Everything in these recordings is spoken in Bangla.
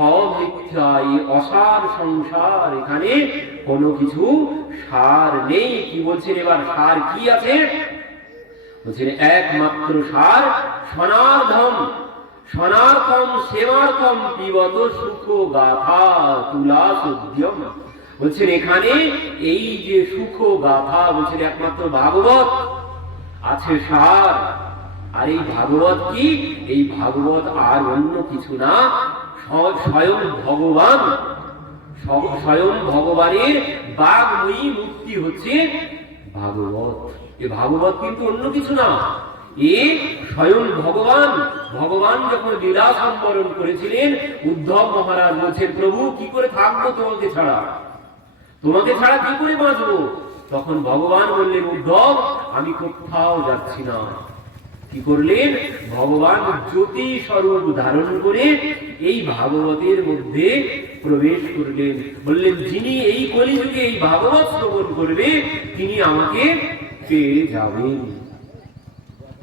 সব অসার সংসার এখানে কোনো কিছু সার নেই। কি বলছেন এবার? সার কি আছে? বলছেন একমাত্র সার সেবার্থম সুখ গাথা তুলা সুদ্যম বলছেন এখানে এই যে সুখ গাথা বলছেন একমাত্র ভাগবত আছে সার। আর এই ভাগবত কি? এই ভাগবত আর অন্য কিছু না। স্বয়ং ভগবান স্বয়ং ভগবানের বাগময়ী মুক্তি হচ্ছে ভাগবত। এ ভাগবত কিন্তু অন্য কিছু না। এ স্বয়ং ভগবান। ভগবান যখন লীলা সম্বরণ করেছিলেন, উদ্ধব মহারাজ বলছেন, প্রভু, কি করে থাকব তোমাকে ছাড়া? তোমাকে ছাড়া কি করে বাঁচবো? তখন ভগবান বললেন, উদ্ধব, আমি কোথাও যাচ্ছি না। কি করলেন? ভগবান জ্যোতি স্বরূপ ধারণ করে এই ভাগবতের মধ্যে প্রবেশ করলেন। বললেন, যিনি এই কলিযুগে এই ভাগবত শ্রবণ করবে, তিনি আমাকে পেয়ে যাবেন।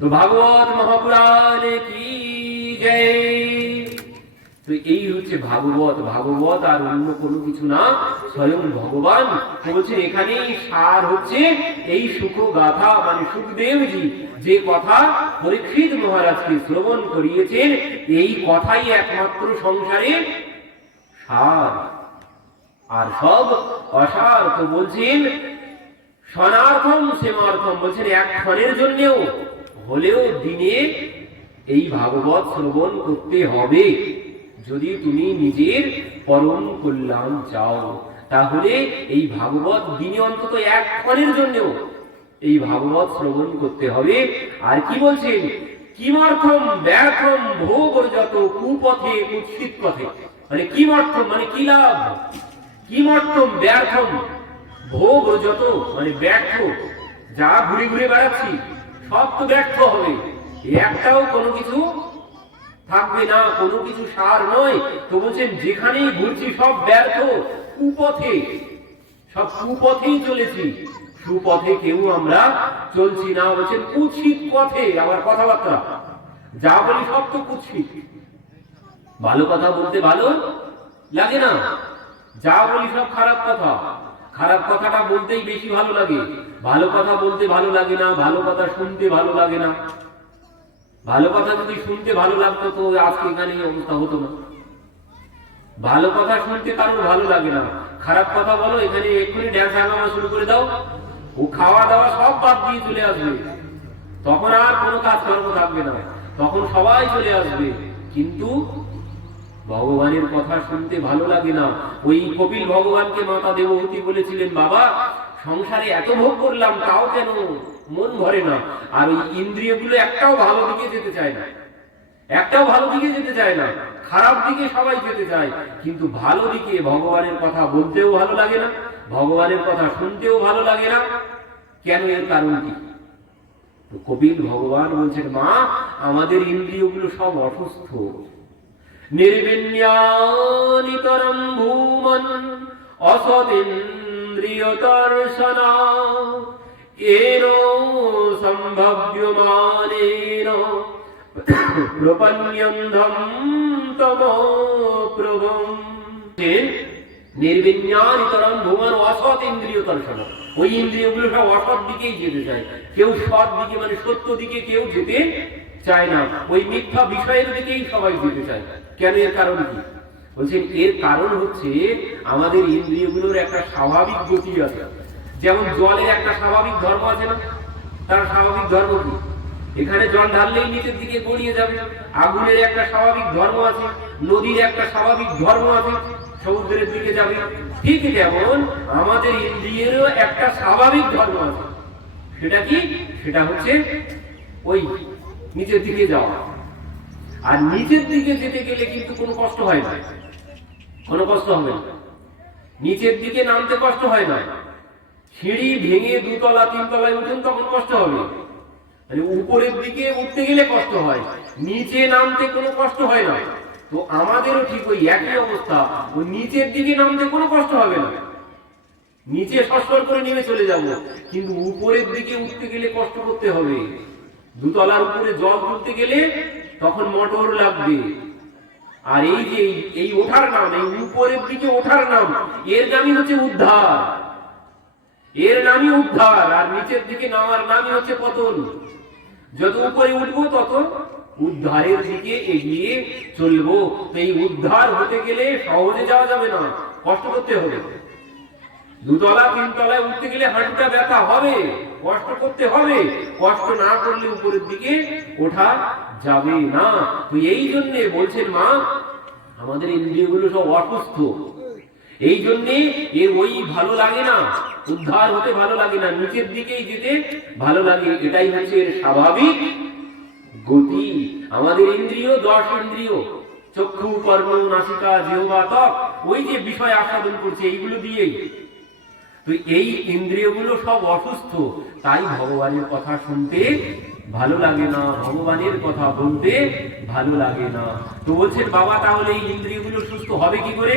তো ভাগবত মহাপুরাণে কি জয়? তো এই হচ্ছে ভাগবত। ভাগবত আর অন্য কোনো কিছু না, স্বয়ং ভগবান। তো বলছেন এখানেই সার হচ্ছে এই সুখ গাথা মানে সুখদেবজি। যে কথা পরীক্ষিত মহারাজকে শ্রবণ করিয়েছেন, এই কথাই একমাত্র সংসারে সার। আর সব অসার তো বলছেন, সনার্থম সেমার্থম বলছেন, এক ক্ষণের জন্যেও হলেও দিনে এই ভাগবত শ্রবণ করতে হবে। যদি তুমি নিজের পরম কল্যাণ চাও, তাহলে এই ভাগবত দিনে অন্তত এক ক্ষণের জন্যও এই ভাগবত শ্রবণ করতে হবে। আর কি বলছেন? কিমর্থম কুপথে কুৎসিত পথে। মানে কিমর্থম মানে কি লাভ? কিমর্থম ব্যর্থম মানে ব্যর্থ। যা ঘুরে ঘুরে বেড়াচ্ছি, সব তো ব্যর্থ হবে। একটাও কোনো কিছু থাকবে না, কোনো কিছু সার নয়। তো বলছেন যেখানেই ঘুরছি, সব ব্যর্থ। কুপথে সব কুপথেই চলেছি। সুপথে কেউ আমরা চলছি না। বলছেন, কুৎসিত পথে। আমার কথাবার্তা। যা বলি সব তো কুৎসিত। ভালো কথা বলতে ভালো লাগে না। যা বলি সব খারাপ কথা। খারাপ কথাটা বলতেই বেশি ভালো লাগে। ভালো কথা বলতে ভালো লাগে না, ভালো কথা শুনতে ভালো লাগে না। ভালো কথা যদি শুনতে ভালো লাগতো, তো আজকে এখানে এই অবস্থা হতো না। ভালো কথা শুনতে কারোর ভালো লাগে না। খারাপ কথা বলো, এখানে এক্ষুনি ড্যান্স হাঙ্গামা শুরু করে দাও। ও খাওয়া দাওয়া সব বাদ দিয়ে চলে আসবে। তখন আর কোনো কাজকর্ম থাকবে না। তখন সবাই চলে আসবে। কিন্তু ভগবানের কথা শুনতে ভালো লাগে না। ওই কপিল ভগবানকে মাতা দেবহূতি বলেছিলেন, বাবা, সংসারে এত ভোগ করলাম, তাও কেন? মন ভরে না। আর ওই ইন্দ্রিয়গুলো একটাও ভালো দিকে যেতে চায় না। একটাও ভালো দিকে যেতে চায় না। খারাপ দিকে সবাই যেতে চায়। কিন্তু ভালো দিকে ভগবানের কথা বলতেও ভালো লাগে না, ভগবানের কথা শুনতেও ভালো লাগে না। কেন এর কারণ কি? কপিল ভগবান বলছেন, মা, আমাদের ইন্দ্রিয়গুলো সব অসুস্থ। নির্বিন্যানিতরম ভূমন, অসদিন্দ্রিয়দর্শনা। এন সম্ভব্যমানেন প্রপন্যন্ধম তম প্রভম। নির্বিন্যানিতরম ভূমন অসৎ ইন্দ্রিয় দর্শন ওই ইন্দ্রিয়গুলো সব অসৎ দিকেই যেতে চায়। কেউ সৎ দিকে মানে সত্য দিকে কেউ যেতে চায় না। ওই মিথ্যা বিষয়ের দিকেই সবাই যেতে চায়। কেন এর কারণ কি? বলছেন এর কারণ হচ্ছে আমাদের ইন্দ্রিয়গুলোর একটা স্বাভাবিক গতি আছে। যেমন জলের একটা স্বাভাবিক ধর্ম আছে না, তার স্বাভাবিক ধর্ম কি? এখানে জল ঢাললেই নিচের দিকে গড়িয়ে যাবে। আগুনের একটা স্বাভাবিক ধর্ম আছে, নদীর একটা স্বাভাবিক ধর্ম আছে, সমুদ্রের দিকে যাবে। ঠিক যেমন আমাদের ইন্দ্রিয়েরও একটা স্বাভাবিক ধর্ম আছে। সেটা কি? সেটা হচ্ছে ওই নিচের দিকে যাওয়া। আর নিচের দিকে যেতে গেলে কিন্তু কোনো কষ্ট হয় না। কোনো কষ্ট হবে না। নিচের দিকে নামতে কষ্ট হয় না। সিঁড়ি ভেঙে দুতলা, তিনতলায় উঠুন, তখন কষ্ট হবে। মানে উপরের দিকে উঠতে গেলে কষ্ট হয়, নিচে নামতে কোনো কষ্ট হয় না। তো আমাদেরও ঠিক ওই একই অবস্থা, ওই নিচের দিকে নামতে কোনো কষ্ট হবে না। নিচে সস্বর করে নেমে চলে যাব, কিন্তু উপরের দিকে উঠতে গেলে কষ্ট করতে হবে। দুতলার উপরে জল তুলতে গেলে তখন মোটর লাগবে। আর এই যে এই- ওঠার নাম, এই উপরের দিকে ওঠার নাম, এর নামই হচ্ছে উদ্ধার। এর নামই উদ্ধার, আর নিচের দিকে নামার নামই হচ্ছে পতন। যত উপরে উঠবো তত উদ্ধারের দিকে এগিয়ে চলবো। এই উদ্ধার হতে গেলে সহজে যাওয়া যাবে না, কষ্ট করতে হবে। দুতলা, তিনতলায় উঠতে গেলে হাঁটুটা ব্যথা হবে, কষ্ট করতে হবে। কষ্ট না করলে উপরের দিকে ওঠা যাবে না। তো এই জন্য বলছেন মা, আমাদের ইন্দ্রিয়গুলো সব অসুস্থ। এই জন্যে এর ওই ভালো লাগে না, উদ্ধার হতে ভালো লাগে না, নিচের দিকেই যেতে ভালো লাগে, এটাই হচ্ছে স্বাভাবিক গতি। আমাদের ইন্দ্রিয়, দশ ইন্দ্রিয়, চক্ষু, কর্ম, নাসিকা জিহ্বা ত্বক, ওই যে বিষয় আস্বাদন করছে, এইগুলো দিয়েই। তো এই ইন্দ্রিয়গুলো সব অসুস্থ, তাই ভগবানের কথা শুনতে ভালো লাগে না, ভগবানের কথা বলতে ভালো লাগে না। তো বলছেন, বাবা, তাহলে এই ইন্দ্রিয়গুলো সুস্থ হবে কি করে?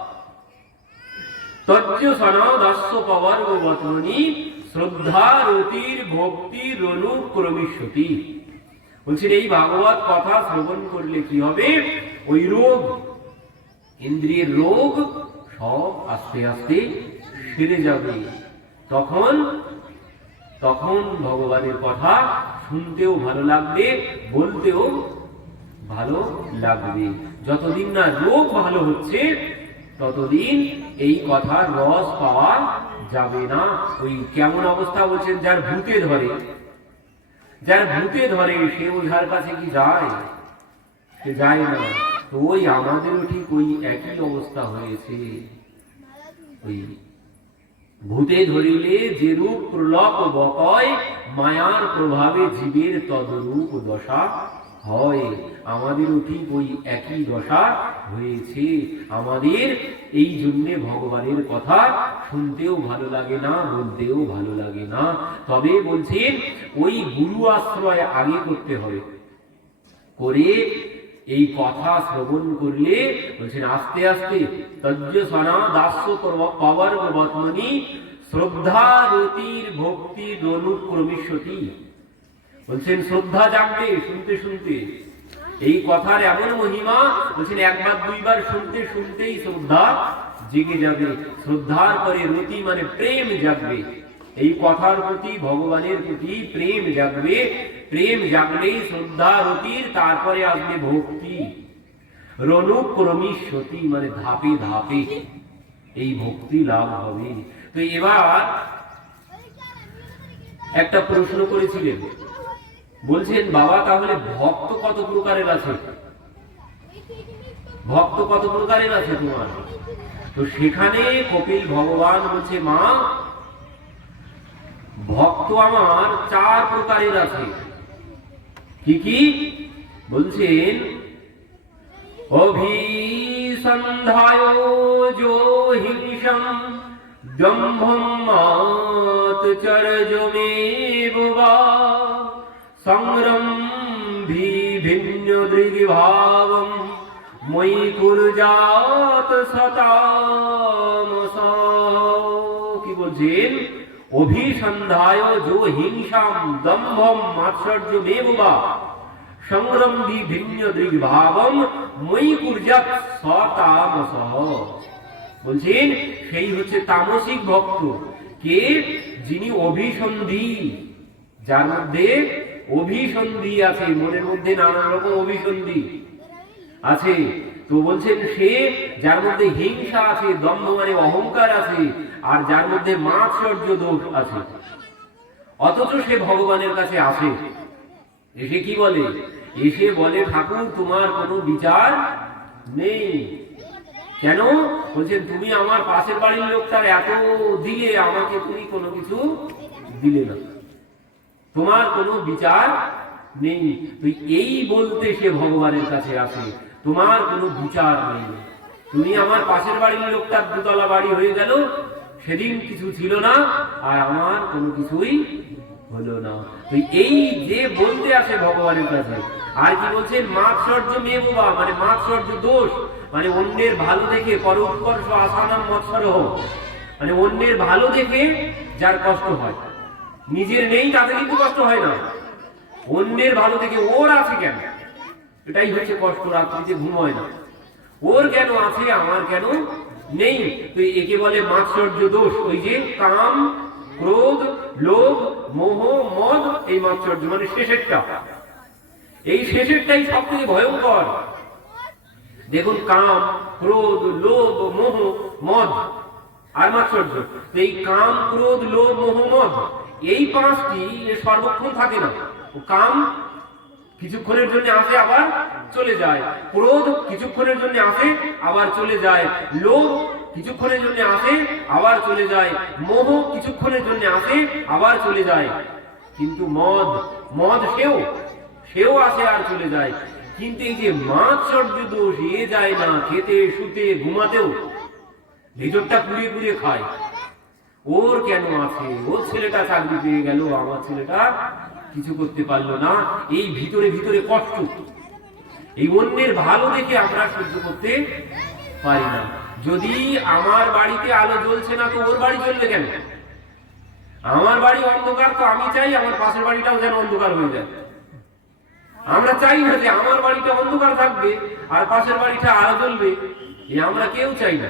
শ্রবণ করলে কি হবে? ওই রোগ, ইন্দ্রিয়ের রোগ সব আস্তে আস্তে সেরে যাবে। তখন তখন ভগবানের কথা শুনতেও ভালো লাগবে, বলতেও ভালো লাগবে। যতদিন না রোগ ভালো হচ্ছে ততদিন এই কথার রস পাওয়া যাবে না। ওই কেমন অবস্থা বলছেন, যার ভূতে ধরে। যার ভূতে ধরে, সে ওঝার কাছে কি যায়? সে যায় না। তো ওই আমাদেরও ঠিক ওই একই অবস্থা হয়েছে। ওই ভূতে ধরিলে যেরূপ প্রলপ বকয়, মায়ার প্রভাবে জীবের তদরূপ দশা হয়। আমাদেরও ঠিক ওই একই দশা হয়েছে। আমাদের এই জন্যে ভগবানের কথা শুনতেও ভালো লাগে না, বলতেও ভালো লাগে না। তবে বলছেন, ওই গুরু আশ্রয় আগে করতে হবে। করে এই কথা শ্রবণ করলে, বলছেন, আস্তে আস্তে তজ্জ সনা দাস্য পাওয়ার শ্রদ্ধা রতির ভক্তির অনুক্রমিষ্যতি। বলছেন, শ্রদ্ধা জাগবে শুনতে শুনতে। এই কথার এমন মহিমা, বলছেন, একবার, দুইবার শুনতে, শুনতেই শ্রদ্ধা জেগে যাবে। শ্রদ্ধার পরে রতি মানে প্রেম জাগবে। এই কথার প্রতি ভগবানের প্রতি প্রেম জাগবে। প্রেম জাগলেই শ্রদ্ধা রতির, তারপরে আসবে ভক্তি। রণুক্রমী সতী মানে ধাপে ধাপে এই ভক্তি লাভ হবে। তো এবার একটা প্রশ্ন করেছিলেন বলছেন, বাবা, তাহলে ভক্ত কত প্রকারের আছে? ভক্ত কত প্রকারের আছে তোমার? তো সেখানে কপিল ভগবান বলছে, মা, ভক্ত আমার চার প্রকারের আছে। কি কি? বলছেন, অভিসন্ধায় যো হিংসম সংগ্রম ভিন্ন দৃগভাবম মই কুরজাত শতামস কি বলছেন? অভিসন্ধায় যো হিংসাম দম্ভম মাৎসর্য মেবা সংগ্রম ভিন্ন দৃগভাবম মই কুরজাত শতামস বলছেন, সেই হচ্ছে তামসিক ভক্ত। কে? যিনি অভিসন্ধি। যার মধ্যে অভিসন্ধি আছে, মনের মধ্যে নানা রকম অভিসন্ধি আছে। তো বলছেন সে, যার মধ্যে হিংসা আছে দম্ভ মানে অহংকার আছে, আর যার মধ্যে মাৎসর্য দোষ আছে। অথচ সে ভগবানের কাছে আসে। এসে কি বলে? এসে বলে, ঠাকুর, তোমার কোনো বিচার নেই। কেন? বলছেন, তুমি আমার পাশের বাড়ির লোকটার এত দিলে আমাকে তুমি কোনো কিছু দিলে না। তোমার কোনো বিচার নেই। তুই এই বলতে সে ভগবানের কাছে আসে, তোমার কোনো বিচার নেই। তুমি আমার পাশের বাড়ির লোকটার দুতলা বাড়ি হয়ে গেল, সেদিন কিছু ছিল না, আর আমার কোনো কিছুই হলো না। তো এই যে বলতে আসে ভগবানের কাছে, আর কি বলছেন মাৎসর্য মেয়ে বাবা মানে মাৎসর্য দোষ মানে অন্যের ভালো দেখে পর উৎকর্ষ আসানাম মৎসর মানে অন্যের ভালো দেখে যার কষ্ট হয়। নিজের নেই, তাতে কিন্তু কষ্ট হয় না। অন্যের ভালো থেকে ওর আছে কেন? এটাই হচ্ছে কষ্ট রাত্রিতে ঘুম হয় না। ওর কেন আছে, আমার কেন নেই? তো একে বলে মাৎসর্য দোষ। ওই যে কাম, ক্রোধ, লোভ, মোহ, মদ, এই মাৎসর্য মানে শেষেরটা। এই শেষেরটাই সব থেকে ভয়ঙ্কর। দেখুন, কাম, ক্রোধ, লোভ, মোহ, মদ, আর মাৎসর্য। এই কাম, ক্রোধ, লোভ, মোহ, মদ এই পাঁচটি সর্বক্ষণ থাকে না। কাম কিছুক্ষণের জন্য আসে, আবার চলে যায়। ক্রোধ কিছুক্ষণের জন্য আসে, আবার চলে যায়। লোভ কিছুক্ষণের জন্য আসে, আবার চলে যায়। মোহ কিছুক্ষণের জন্য আসে, আবার চলে যায়। কিন্তু মদ মদ সেও সেও আসে আর চলে যায়। কিন্তু এই যে মাৎসর্য দোষ এ যায় না, খেতে, শুতে, ঘুমাতেও। ভেতরটা পুড়িয়ে পুড়িয়ে খায়। ওর কেন আছে? ওর ছেলেটা চাকরি পেয়ে গেল, আমার ছেলেটা কিছু করতে পারল না। এই ভিতরে ভিতরে কষ্ট। এই অন্যের ভালো দেখে আমরা সহ্য করতে পারি না। যদি আমার বাড়িতে আলো জ্বলছে না, তো ওর বাড়ি জ্বলবে কেন? আমার বাড়ি অন্ধকার, তো আমি চাই আমার পাশের বাড়িটাও যেন অন্ধকার হয়ে যায়। আমরা চাই না যে আমার বাড়িটা অন্ধকার থাকবে আর পাশের বাড়িটা আলো জ্বলবে, এ আমরা কেউ চাই না।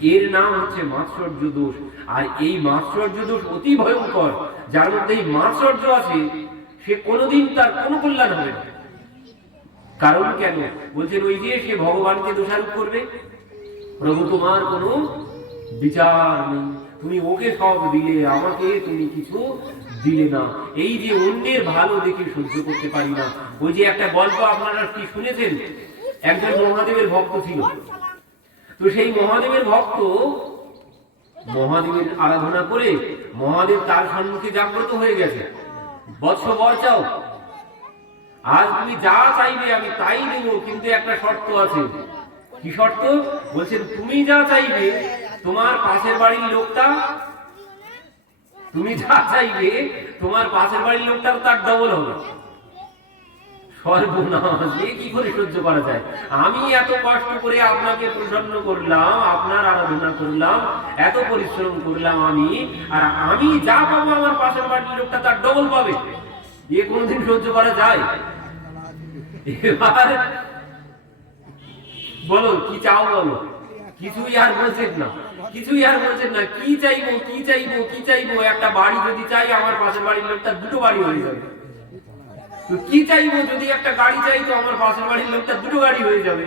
এর নাম হচ্ছে মাৎসর্য দোষ আর এই মাৎসর্য দোষ অতি ভয়ঙ্কর, যার মধ্যে এই মাৎসর্য আছে, সে কোনোদিন তার কোনো কল্যাণ হবে না। কারণ কেন? বলছেন, ওই যে সে ভগবানকে দোষারোপ করবে, প্রভু, তোমার কোনো বিচার নেই। তুমি ওকে সব দিলে, আমাকে তুমি কিছু দিলে না। এই যে অন্যের ভালো দেখে সহ্য করতে পারি না। ওই যে একটা গল্প আপনারা কি শুনেছেন? একজন মহাদেবের ভক্ত ছিল। তো সেই মহাদেবের ভক্ত মহাদেবের আরাধনা করে মহাদেব তার সম্মুখে জাগ্রত হয়ে গেছে। বৎস বর চাও। আজ তুমি যা চাইবে আমি তাই দেব, কিন্তু একটা শর্ত আছে। কি শর্ত? বলছেন, তুমি যা চাইবে, তোমার পাশের বাড়ির লোকটা, তুমি যা চাইবে, তোমার পাশের বাড়ির লোকটার তার ডবল হবে। সর্বনাশ। এ কি করে সহ্য করা যায়? আমি এত কষ্ট করে আপনাকে প্রসন্ন করলাম, আপনার আরাধনা করলাম, এত পরিশ্রম করলাম আমি, আর আমি যা পাবো আমার পাশের বাড়ির লোকটা তার ডবল পাবে। এ সহ্য করা যায়? এবার বলো, কি চাও বলো? কিছুই আর বলছেন না। কিছুই আর বলছেন না। কি চাইব কি চাইব কি চাইব? একটা বাড়ি যদি চাই, আমার পাশের বাড়ির লোকটা দুটো বাড়ি হয়ে যাবে। তো কি চাইব? যদি একটা গাড়ি চাই তো আমার পাশের বাড়ির লোকটা দুটো গাড়ি হয়ে যাবে।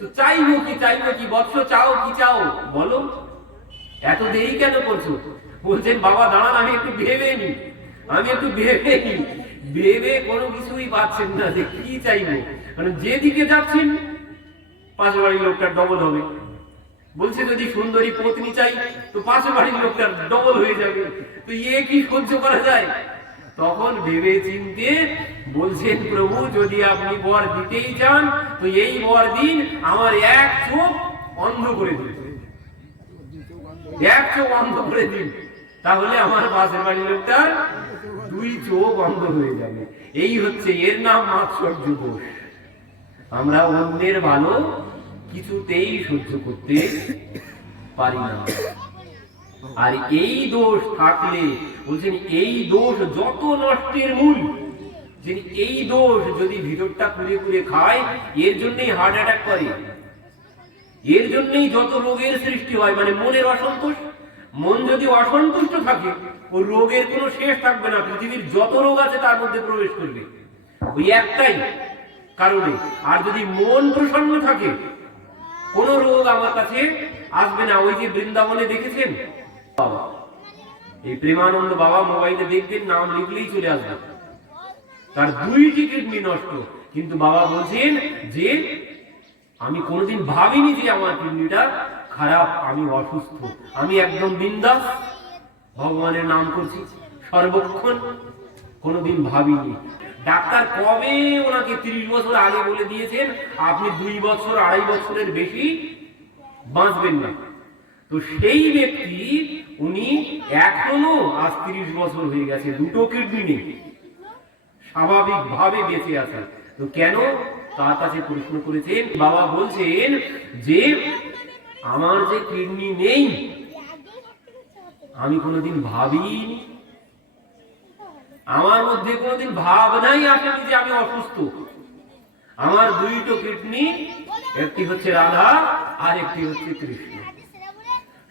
তো চাইব কি চাইব কি? বৎস চাও কি চাও? বলো। এত দেরি কেন করছ? বলছেন, বাবা, দাঁড়ান, আমি একটু ভেবে নি আমি একটু ভেবে নি ভেবে কোনো কিছুই পাচ্ছেন না যে কি চাইব? মানে যেদিকে যাচ্ছেন, পাশের বাড়ির লোকটা ডবল হবে। বলছে, যদি সুন্দরী পত্নী চাই, তো পাশের বাড়ির লোকটা ডবল হয়ে যাবে। তো ইয়ে কি সহ্য করা যায়? তখন ভেবে চিনতে বলছেন, প্রভু, যদি আপনি বর দিতেই চান, তো এই বর দিন আমার এক চোখ অন্ধ করে দিন। এক চোখ অন্ধ করে দিন। তাহলে আমার পাশের বাড়ির লোকটার দুই চোখ অন্ধ হয়ে যাবে। এই হচ্ছে এর নাম মাৎসর্য দোষ। আমরা অন্যের ভালো কিছুতেই সহ্য করতে পারি না। আর এই দোষ থাকলে, বলছেন এই দোষ যত নষ্টের মূল যে এই দোষ যদি ভিতরটা পুড়ে পুড়ে খায়, এর জন্যই হার্ট অ্যাটাক করে। এর জন্যই যত রোগের সৃষ্টি হয় মানে মনের অসন্তোষ মন যদি অসন্তুষ্ট থাকে, ও রোগের কোনো শেষ থাকবে না, পৃথিবীর যত রোগ আছে তার মধ্যে প্রবেশ করবে। ওই একটাই কারণে। আর যদি মন প্রসন্ন থাকে, কোন রোগ আমার কাছে আসবে না। ওই যে বৃন্দাবনে দেখেছেন? এই প্রেমানন্দ বাবা মোবাইলে দেখবেন নাম লিখলেই চলে আসবে। তার দুইটি কিডনি নষ্ট। কিন্তু বাবা বলছেন যে, আমি কোনোদিন ভাবিনি যে আমার কিডনিটা খারাপ, আমি অসুস্থ। আমি একদম বিন্দাস। ভগবানের নাম করছি। সর্বক্ষণ কোনোদিন ভাবিনি। ডাক্তার কবে ওনাকে তিরিশ বছর আগে বলে দিয়েছেন, আপনি দুই বছর, আড়াই বছরের বেশি বাঁচবেন না। তো সেই ব্যক্তি উনি এখনও আজ তিরিশ বছর হয়ে গেছে, দুটো কিডনি নেই। স্বাভাবিকভাবে বেঁচে আছে তো কেন? তার কাছে প্রশ্ন করেছেন, বাবা বলছেন যে আমার যে কিডনি নেই, আমি কোনোদিন ভাবিনি। আমার মধ্যে কোনোদিন ভাবনাই আসেনি যে আমি অসুস্থ। আমার দুইটো কিডনি একটি হচ্ছে রাধা আর একটি হচ্ছে কৃষ্ণ।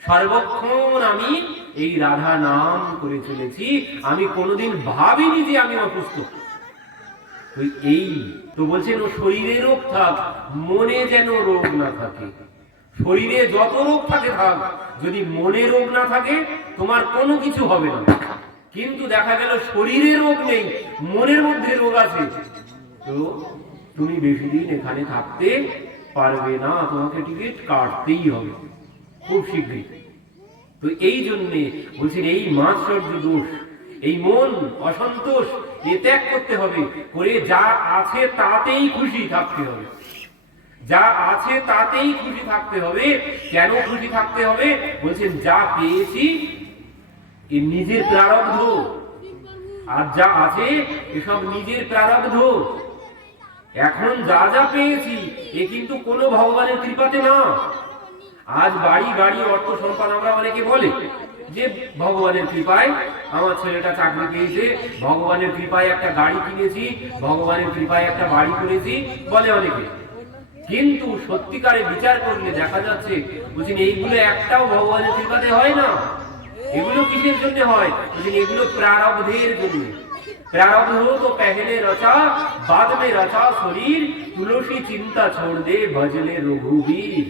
সর্বক্ষণ আমি এই রাধা নাম করে চলেছি। আমি কোনোদিন ভাবিনি যে আমি অসুস্থ। এই, তো বলছেন শরীরে রোগ থাক, মনে যেন রোগ না থাকে। শরীরে যত রোগ থাকে থাক, যদি মনে রোগ না থাকে, তোমার কোনো কিছু হবে না। কিন্তু দেখা গেল, শরীরে রোগ নেই, মনের মধ্যে রোগ আছে। তো তুমি বেশি দিন এখানে থাকতে পারবে না, তোমাকে টিকিট কাটতেই হবে। খুব শীঘ্রই। তো এই জন্যে বলছেন, এই মাৎসর্য দোষ, এই মন অসন্তোষ, এ ত্যাগ করতে হবে, করে যা আছে তাতেই খুশি থাকতে হবে। যা আছে তাতেই খুশি থাকতে হবে, কেন খুশি থাকতে হবে? বলছেন, যা পেয়েছি, এ নিজের প্রারব্ধ। আর যা আছে, এসব নিজের প্রারব্ধ। এখন যা যা পেয়েছি, এ কিন্তু কোনো ভগবানের কৃপাতে না। আজ বাড়ি গাড়ি অর্থ সম্পদ আমরা অনেকে বলে যে ভগবানের কৃপায় আমার ছেলেটা চাকরি পেয়েছে ভগবানের কৃপায় একটা গাড়ি কিনেছি ভগবানের কৃপায় একটা বাড়ি করেছি বলে অনেকে কিন্তু সত্যিকারে বিচার করলে দেখা যাচ্ছে বুঝলেন এইগুলো একটাও ভগবানের কৃপাতে হয় না এগুলো কিসের জন্য হয় বুঝলেন এগুলো প্রারব্ধের জন্য প্রারব্ধ তো पहले रचा बाद में रचा शरीर तुलसी चिंता छोड़ दे भजले रघुवीर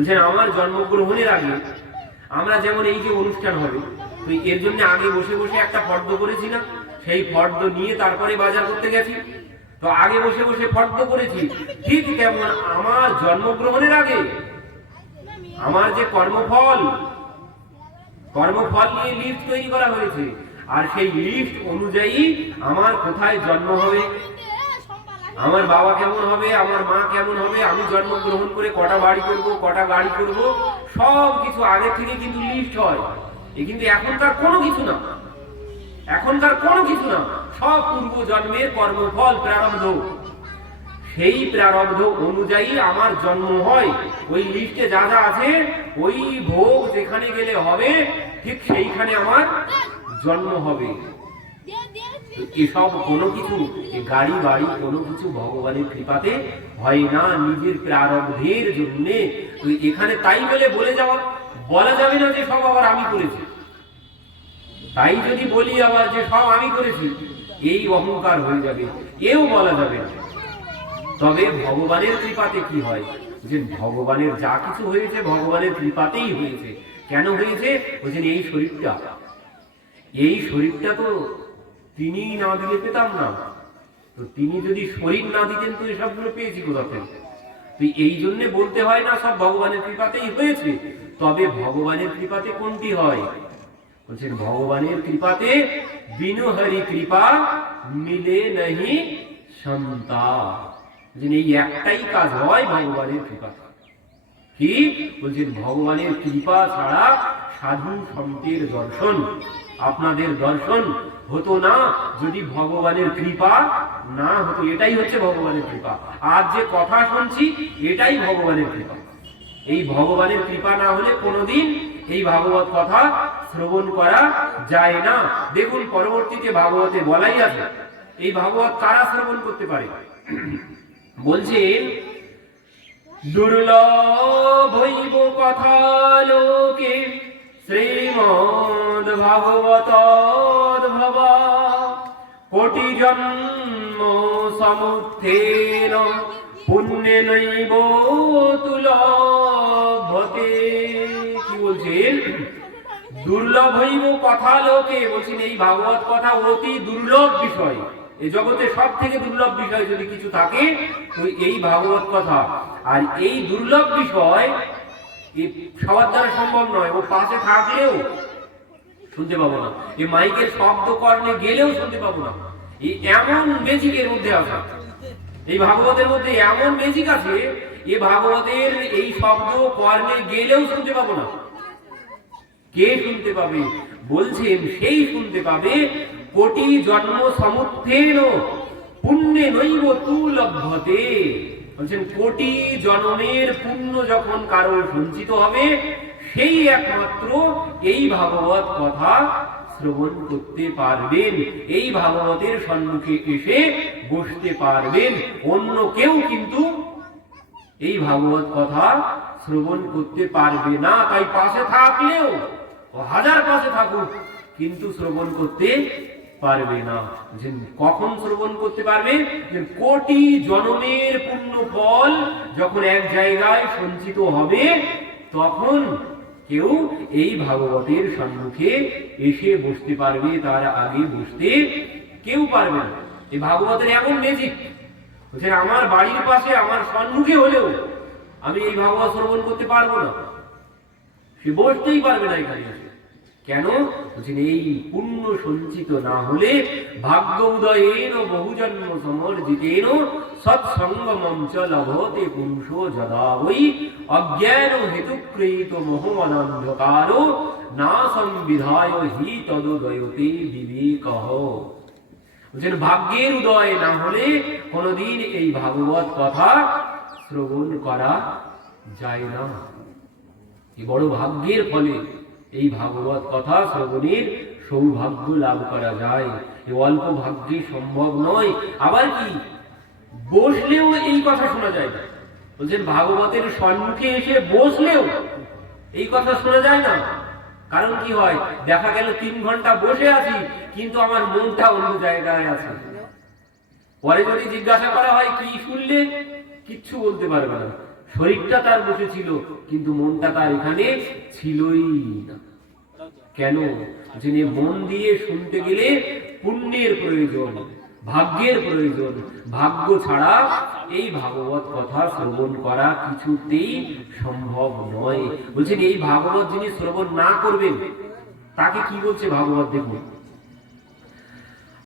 বলছেন, আমার জন্মগ্রহণের আগে আমরা যেমন এই যে অনুষ্ঠান হবে, তো এর জন্য আগে বসে বসে একটা ফর্দ করেছি না সেই ফর্দ নিয়ে তারপরে বাজার করতে গেছি। তো আগে বসে বসে ফর্দ করেছি। ঠিক তেমন আমার জন্মগ্রহণের আগে আমার যে কর্মফল কর্মফল নিয়ে লিস্ট তৈরি করা হয়েছে। আর সেই লিস্ট অনুযায়ী আমার কোথায় জন্ম হবে আমার বাবা কেমন হবে? আমার মা কেমন হবে? আমি জন্মগ্রহণ করে কটা বাড়ি করব, কটা গাড়ি করব? সব কিছু আগে থেকে কিন্তু লিস্ট হয়। এ কিন্তু এখনকার কোনো কিছু না। এখনকার কোনো কিছু না। সব পূর্ব জন্মের কর্মফল প্রারব্ধ। সেই প্রারব্ধ অনুযায়ী আমার জন্ম হয়। ওই লিস্টে যা যা আছে, ওই ভোগ যেখানে গেলে হবে, ঠিক সেইখানে আমার জন্ম হবে। এসব কোনো কিছু গাড়ি বাড়ি কোনো কিছু ভগবানের কৃপাতে হয় না নিজের প্রারব্ধের জন্যে। এখানে তাই বলে বলে যাওয়া, বলা যাবে না যে সব আবার আমি করেছি। তাই যদি বলি আবার যে সব আমি করেছি, এই অহংকার হয়ে যাবে, এও বলা যাবে না। তবে ভগবানের কৃপাতে কি হয়? যে ভগবানের যা কিছু হয়েছে ভগবানের কৃপাতেই হয়েছে। কেন হয়েছে? বলছেন এই শরীরটা এই শরীরটা তো তিনি না দিলে পেতাম না। তো তিনি যদি শরীর না দিতেন, তো এসবগুলো পেয়েছি কোথা থেকে? তো এই জন্য বলতে হয় না, সব ভগবানের কৃপাতেই হয়েছে। তবে ভগবানের কৃপাতে কোনটি হয়? বলছেন, ভগবানের কৃপাতে বিনু হরি কৃপা মিলে নাহি সন্তা এই একটাই কাজ হয় ভগবানের কৃপাতে। কি? বলছেন, ভগবানের কৃপা ছাড়া সাধু সন্তের দর্শন, আপনাদের দর্শন হতো না যদি ভগবানের কৃপা না হতো। এটাই হচ্ছে ভগবানের কৃপা। আর যে কথা শুনছি, এটাই ভগবানের কৃপা। এই ভগবানের কৃপা না হলে কোনোদিন এই ভাগবত কথা শ্রবণ করা যায় না। দেখুন, পরবর্তীতে ভাগবতে বলাই আছে, এই ভাগবত কারা শ্রবণ করতে পারে? বলছেন দুর্লভ হইব কথা লোকে, শ্রীমদ ভাগবত কোটি জন্ম সমুত্থেন পুণ্যে নৈব তুলভতে। কি বলছেন? দুর্লভ হইব কথা লোকে বলছেন এই ভাগবত কথা অতি দুর্লভ বিষয়। এই জগতে সব থেকে দুর্লভ বিষয় যদি কিছু থাকে, তো এই ভাগবত কথা। আর এই দুর্লভ বিষয় সবার দ্বারা সম্ভব নয়। ও পাশে থাকলেও শুনতে পাবো না। এই মাইকের শব্দ কর্ণে গেলেও শুনতে পাবো না। এই এমন ম্যাজিকের মধ্যে আছে। এই ভাগবতের মধ্যে এমন ম্যাজিক আছে, এ ভাগবতের এই শব্দ কর্ণে গেলেও শুনতে পাবো না। কে শুনতে পাবে? বলছেন, সেই শুনতে পাবে। কোটি জন্ম সমুত্থেন পুণ্যে নৈব তু লভ্যতে বলছেন, কোটি জন্মের পুণ্য যখন কারও সঞ্চিত হবে সেই একমাত্র এই ভাগবত কথা শ্রবণ করতে পারবেন। এই ভাগবতের সম্মুখে এসে বসতে পারবেন। অন্য কেউ কিন্তু এই ভাগবত কথা শ্রবণ করতে পারবে না। তাই পাশে থাকলেও হাজার পাশে থাকুক, কিন্তু শ্রবণ করতে পারবে না। যে কখন শ্রবণ করতে পারবে? যে কোটি জনমের পুণ্য ফল যখন এক জায়গায় সঞ্চিত হবে, তখন কেউ এই ভাগবতের সম্মুখে এসে বসতে পারবে, তার আগে বসতে কেউ পারবে না এই ভাগবতের এমন ম্যাজিক বলছেন আমার বাড়ির পাশে, আমার সম্মুখে হলেও আমি এই ভাগবত শ্রবণ করতে পারব না সে বসতেই পারবে না এখানে। কেন? বলছেন, এই পুণ্য সঞ্চিত না হলে ভাগ্য উদয়েন বহুজন্ম সমর্জিতেন সৎসঙ্গমম চ লভতে পুরুষ যদা ওই অজ্ঞান হেতুক্রয়িত মোহমনন্ধকার না সংবিধায় হি তদোদয়তে বিবেকঃ। বলছেন, ভাগ্যের উদয় না হলে কোনদিন এই ভাগবত কথা শ্রবণ করা যায় না। এই বড় ভাগ্যের ফলে এই ভাগবত কথা শ্রবণের সৌভাগ্য লাভ করা যায়। এই অল্প ভাগ্যে সম্ভব নয়। আবার কি? বসলেও এই কথা শোনা যায় না। বলছেন, ভাগবতের সম্মুখে এসে বসলেও এই কথা শোনা যায় না। কারণ কি হয়? দেখা গেল তিন ঘণ্টা বসে আছি, কিন্তু আমার মনটা অন্য জায়গায় আছে। পরে যদি জিজ্ঞাসা করা হয়, কি শুনলে? কিচ্ছু বলতে পারবে না। শরীরটা তার বসেছিল, কিন্তু মনটা তার এখানে ছিলই না। কেন? যিনি মন দিয়ে শুনতে গেলে পুণ্যের প্রয়োজন, ভাগ্যের প্রয়োজন, ভাগ্য ছাড়া এই ভাগবত কথা শ্রবণ করা কিছুতেই সম্ভব নয়। বলছেন, এই ভাগবত যিনি শ্রবণ না করবেন, তাকে কি বলছে ভাগবত দেখুন।